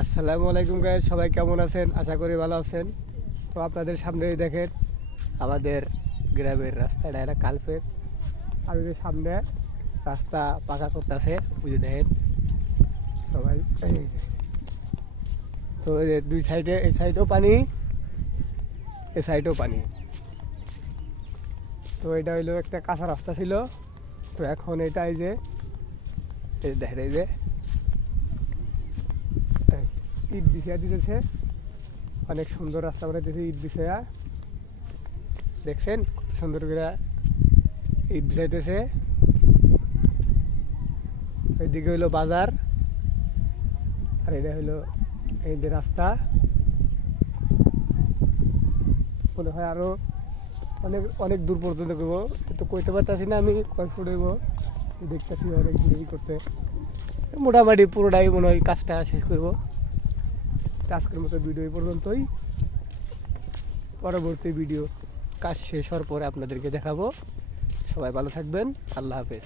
আসসালামু আলাইকুম গাইস, সবাই কেমন আছেন? আশা করি ভালো আছেন। তো আপনাদের সামনেই দেখেন আমাদের গ্রামের রাস্তাটা একটা কালপেট, আর ওই যে সামনে রাস্তা পাকা করতেছে, বুঝে দেখেন সবাই। তো এই যে দুই সাইডে, এই সাইডেও পানি, এই সাইডেও পানি। তো এটা হইলো একটা কাঁচা রাস্তা ছিল, তো এখন এটা এই যে দেখেন, এই যে ইট বিছিয়া দিতেছে, অনেক সুন্দর রাস্তা বানাইতেছে ইট বিছাইয়া। দেখছেন কত সুন্দর করে ইট বিছাইতেছে। এইদিকে হইলো বাজার, আর এটা হইলো এই যে রাস্তা। মনে হয় আরো অনেক অনেক দূর পর্যন্ত করবো, তো কইতে পারতেছি না আমি কয় ফুট হইব। দেখতেছি অনেক দূরেই করতে, মোটামুটি পুরোটাই মনে হয় কাজটা শেষ করবো। আজকের মতো ভিডিও এই পর্যন্তই। পরবর্তী ভিডিও কাজ শেষ হওয়ার পরে আপনাদেরকে দেখাবো। সবাই ভালো থাকবেন, আল্লাহ হাফেজ।